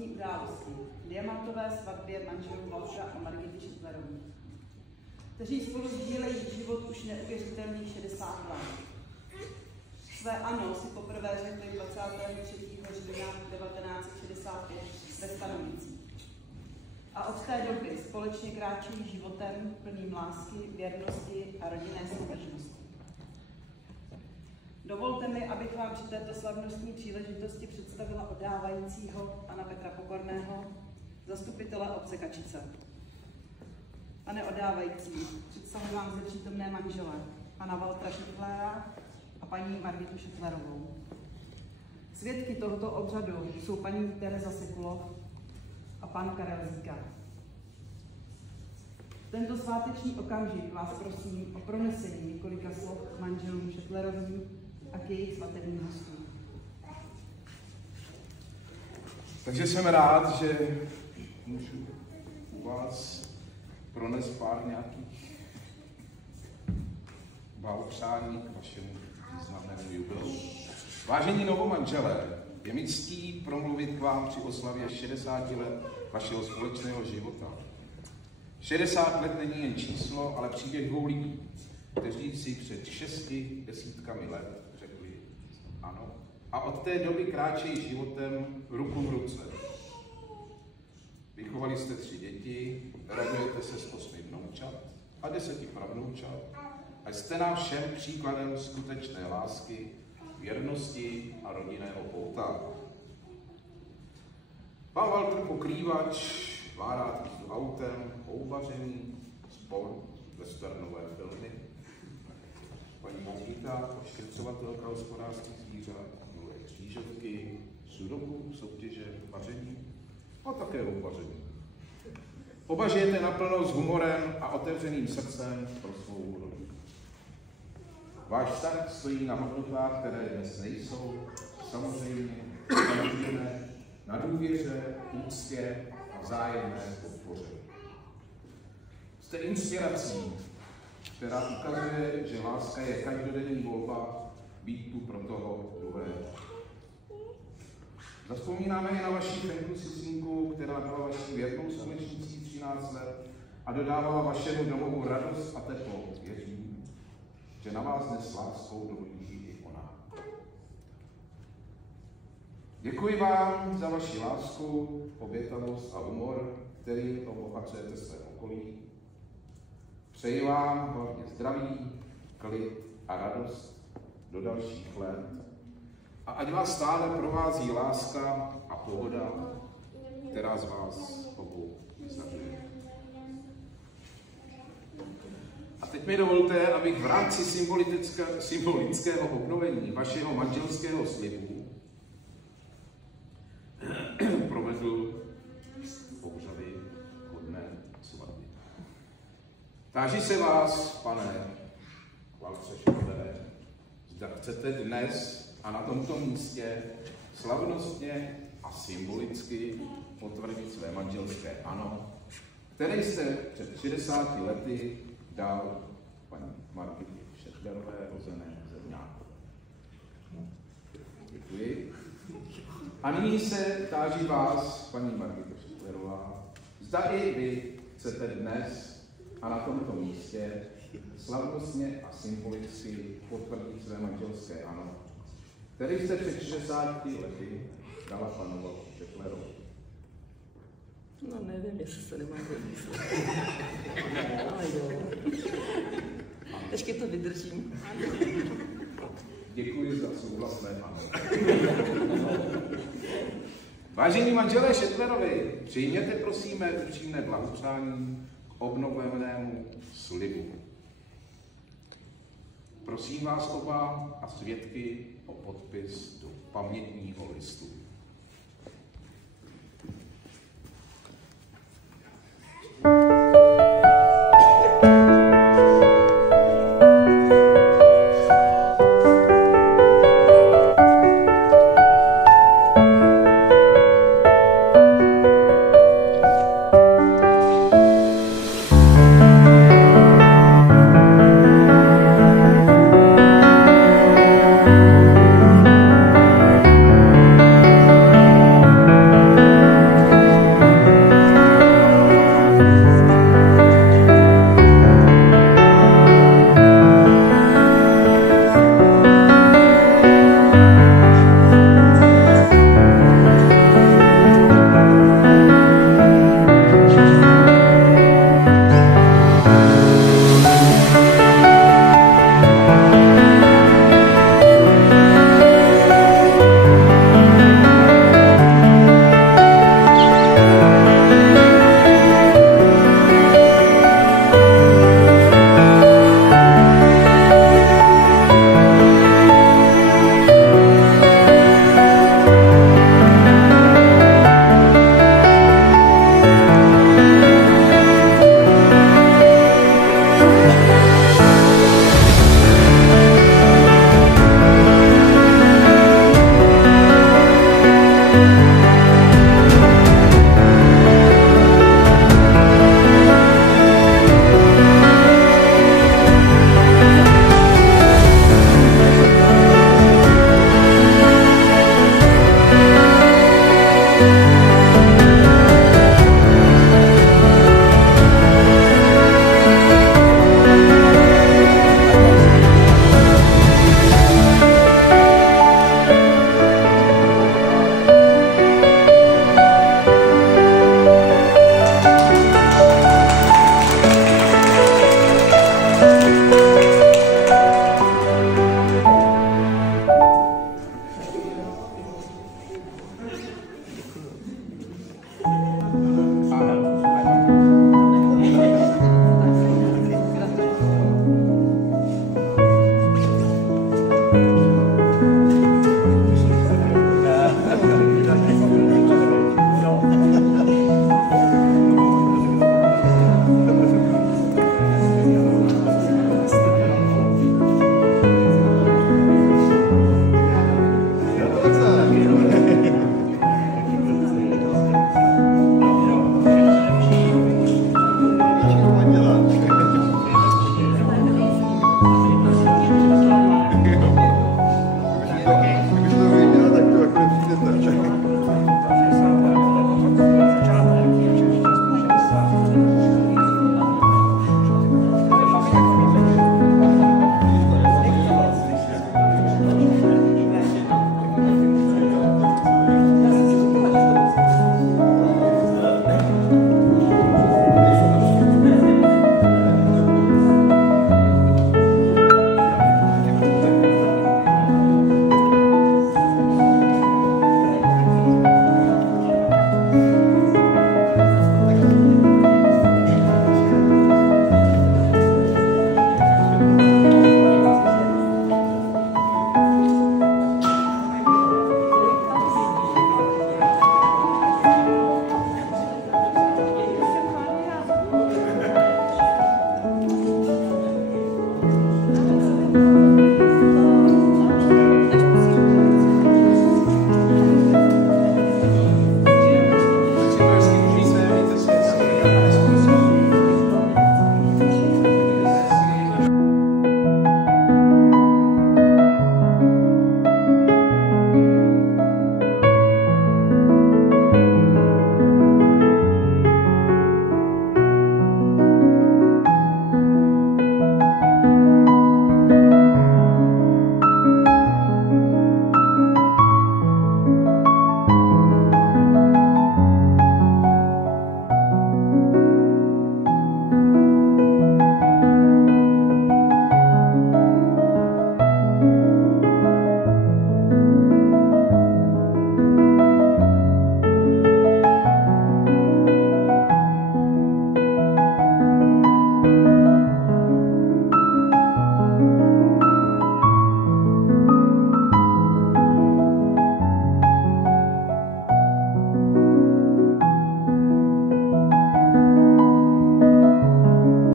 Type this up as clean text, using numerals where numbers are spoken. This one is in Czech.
slavnostní události, diamantové svatbě manželů Waltra a Margity Schittlerových, kteří spolu sdílejí život už neuvěřitelných 60 let. Své ano si poprvé řekli 23. října 1965 ve Stanovicích. A od té doby společně kráčejí životem plným lásky, věrnosti a rodinné soudržnosti. Dovolte mi, abych vám při této slavnostní příležitosti představila oddávajícího pana Petra Pokorného, zastupitele obce Kačice. Pane oddávající, představuji vám zde přítomné manžele, pana Waltra Schittlera a paní Margitu Schittlerovou. Svědky tohoto obřadu jsou paní Tereza Sekulov a pan Karel Zíka. Tento sváteční okamžik vás prosím o pronesení několika slov k manželům Schittlerovým a k jejich svatebním hostům. Takže jsem rád, že můžu u vás pronést pár nějakých blahopřání k vašemu významnému jubileu. Vážení novomanželé, je mi ctí promluvit k vám při oslavě 60 let vašeho společného života. 60 let není jen číslo, ale příběh dvou lidí, kteří si před 6 desítkami let řekli ano a od té doby kráčejí životem ruku v ruce. Vychovali jste 3 děti, radujete se z 8 vnoučat a 10 pravnoučat a jste nám všem příkladem skutečné lásky, věrnosti a rodinného pouta. Pan Walter Pokrývač má rád jízdu autem, houbaření, sport, westernové filmy. Paní Margita, ošetřovatelka hospodářských zvířat, miluje křížovky, sudoku, soutěže, vaření a také houbaření. Oba žijete naplno s humorem a otevřeným srdcem pro svou rodinu. Váš vztah stojí na hodnotách, které dnes nejsou samozřejmě založené na důvěře, úctě a vzájemné podpoře. Jste inspirací, která ukazuje, že láska je každodenní volba být tu pro toho druhého. Zavzpomínáme i na vaši Fenku Cicinku, která byla vaší věrnou společnicí 13 let a dodávala vašemu domovu radost a teplo. Věřím, že na vás dnes láskou dohlíží i ona. Děkuji vám za vaši lásku, obětavost a humor, který obohacujete své okolí. Přeji vám hlavně zdraví, klid a radost do dalších let. A ať vás stále provází láska a pohoda, která z vás obou vyzařuje. A teď mi dovolte, abych v rámci symbolického obnovení vašeho manželského slibu provedl obřady hodné svatby. Táži se vás, pane Waltře Schittlere, zda chcete dnes a na tomto místě slavnostně a symbolicky potvrdit své manželské ano, které jste před 60 lety dal paní Margitě Schittlerové rozené Zemňákové. Děkuji. A nyní se táží vás, paní Margita Schittlerová, zda i vy chcete dnes a na tomto místě slavnostně a symbolicky potvrdit své manželské ano, které jste před 60 lety dala panu Schittlerovi. No nevím, jestli se nemám vymyslet. Ale jo. Ještě to vydržím. Děkuji za souhlasné ano. Vážení manželé Schittlerovi, přijměte prosím mé upřímné blahopřání k obnovenému slibu. Prosím vás oba a svědky o podpis do pamětního listu.